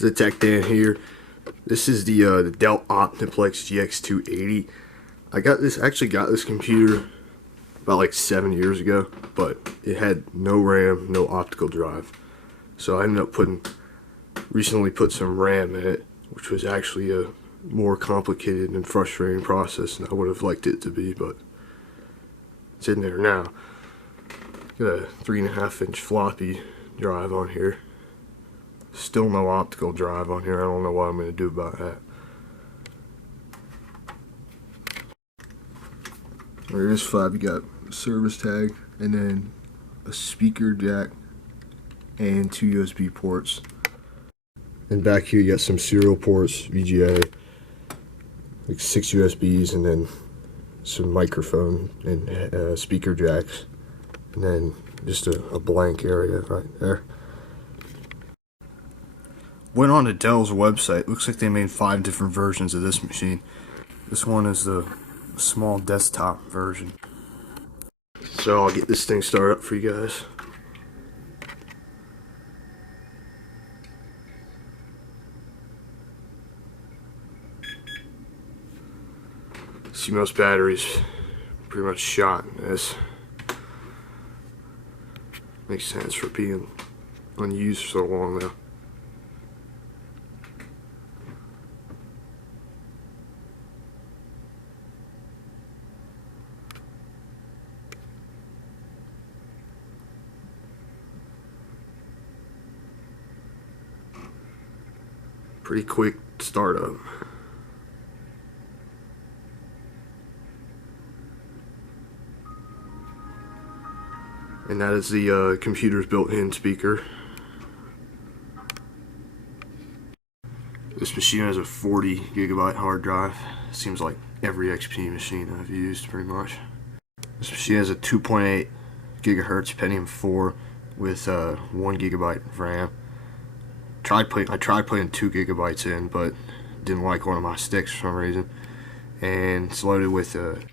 The tech Dan here. This is the Dell OptiPlex GX280. I actually got this computer about like 7 years ago, but it had no RAM, no optical drive. So I ended up recently put some RAM in it, which was actually a more complicated and frustrating process than I would have liked it to be, but it's in there now. Got a 3.5-inch floppy drive on here. Still no optical drive on here. I don't know what I'm going to do about that. There is 5. You got a service tag and then a speaker jack and 2 USB ports. And back here you got some serial ports, VGA, like 6 USBs, and then some microphone and speaker jacks, and then just a blank area right there. Went on to Dell's website. Looks like they made 5 different versions of this machine. This one is the small desktop version. So I'll get this thing started up for you guys. See, most batteries pretty much shot in this. Makes sense for being unused for so long now. Pretty quick startup. And that is the computer's built-in speaker. This machine has a 40 gigabyte hard drive. Seems like every XP machine I've used pretty much. This machine has a 2.8 gigahertz Pentium 4 with 1 gigabyte of RAM. I tried putting 2 gigabytes in, but didn't like one of my sticks for some reason. And it's loaded with this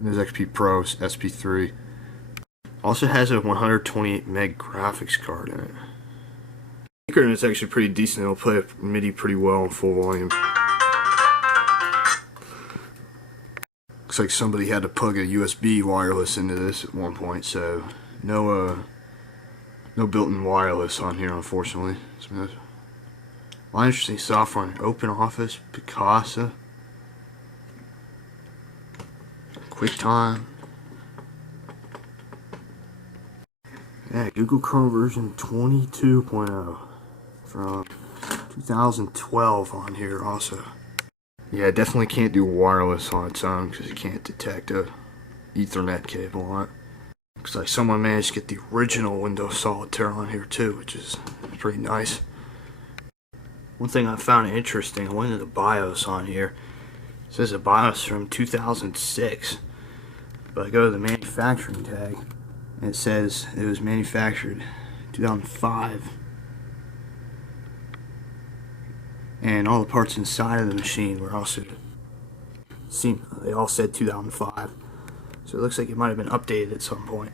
XP Pro SP3. Also has a 128 meg graphics card in it. Speaker in it's actually pretty decent. It'll play MIDI pretty well in full volume. Looks like somebody had to plug a USB wireless into this at one point, so no built-in wireless on here, unfortunately. A lot of interesting software on OpenOffice, Picasa, QuickTime. Yeah, Google Chrome version 22.0 from 2012 on here also. Yeah, it definitely can't do wireless on its own because it can't detect a Ethernet cable on it. Looks like someone managed to get the original Windows Solitaire on here too, which is pretty nice. One thing I found interesting, I went into the BIOS on here. It says a BIOS from 2006, but I go to the manufacturing tag and it says it was manufactured 2005. And all the parts inside of the machine were also they all said 2005. So it looks like it might have been updated at some point.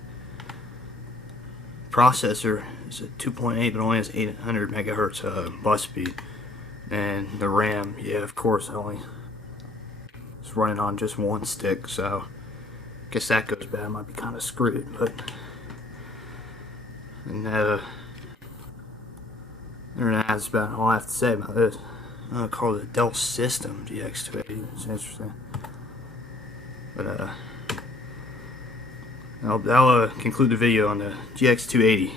Processor is a 2.8, but only has 800 megahertz bus speed. And the RAM, yeah, of course, it's running on just one stick, so I guess that goes bad. Might be kind of screwed, but that's about all I have to say about this. I'll call it a Dell System GX280. It's interesting, but that'll conclude the video on the GX280.